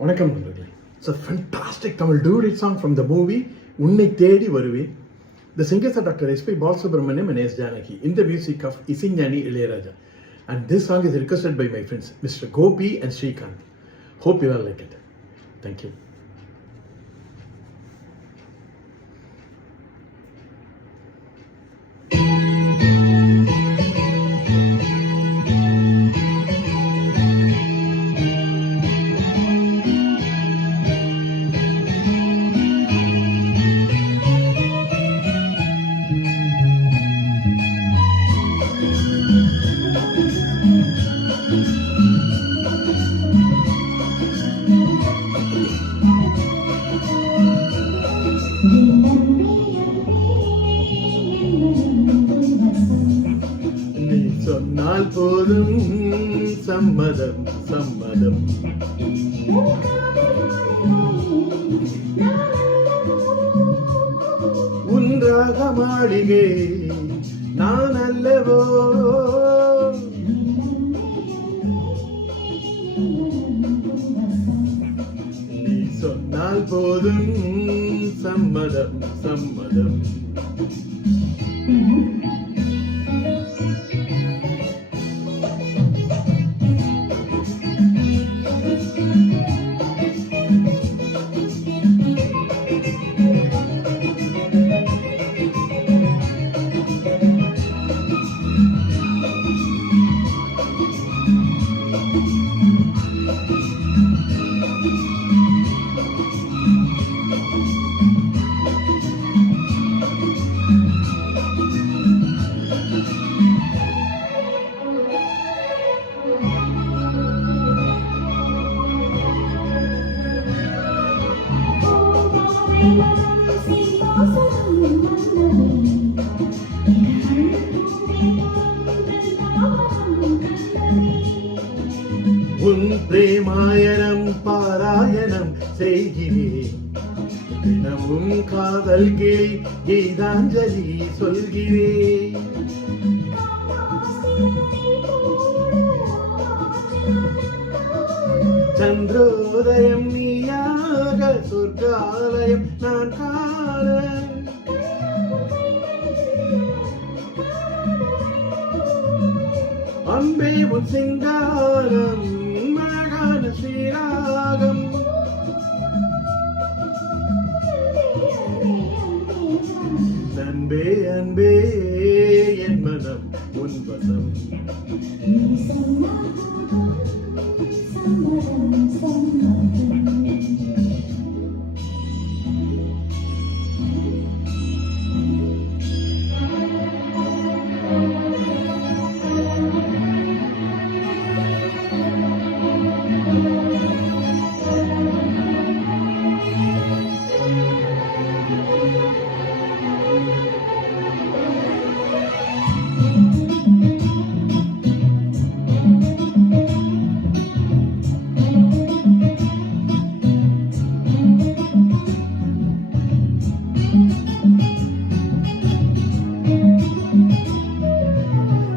வணக்கம் நண்பர்களே. It's a fantastic Tamil duet song from the movie உன்னை தேடி வருவேன். The singers are Dr. S.P. Balasubramaniam and S. Janaki in the music of Isignani Ilayaraja. And this song is requested by my friends Mr. Gopi and Srikanth. Hope you all like it. Thank you. நீ சொன்னால் போதும் சம்மதம் சம்மதம். உன்றாக மாளிகை நான் அல்லவோ. நீ சொன்னால் போதும் சம்மதம் சம்மதம். உன் பிரேமாயணம் பாராயணம் செய்கிறேன். தினமும் காதல் கிளி கீதாஞ்சலி சொல்கிறேன். சந்திரோதயம் நீயாக சொர்க்காலயம் நான் காண. அன்பே உன் சிங்காரம் மகான ஸ்ரீராகம். அன்பே அன்பே என் மனம் உன் வசம்.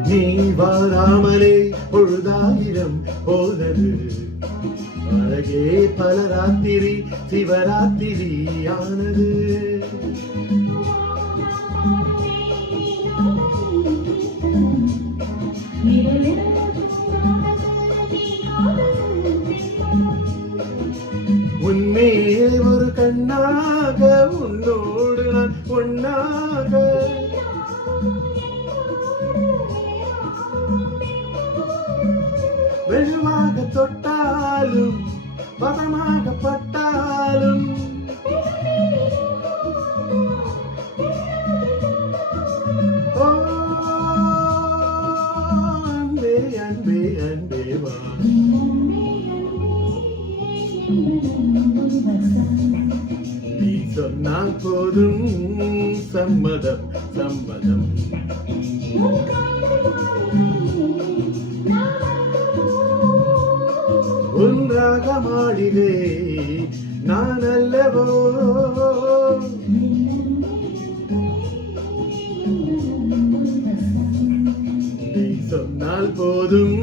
நீ வாராமலே பொழுதாயிரம் போனது. அழகே பல ராத்திரி சிவராத்திரி ஆனது. உன்மேலே ஒரு கண்ணாக உன்னோடு நான் ஒன்னாக. வெகுவாக தொட்டாலும் பதமாக பட்டாலும். ஓ அன்பே அன்பே அன்பே வா. நீ சொன்னால் போதும் சம்மதம் சம்மதம். ஒன்றாக மாளிகை நான் அல்லவோ. நீ சொன்னால் போதும்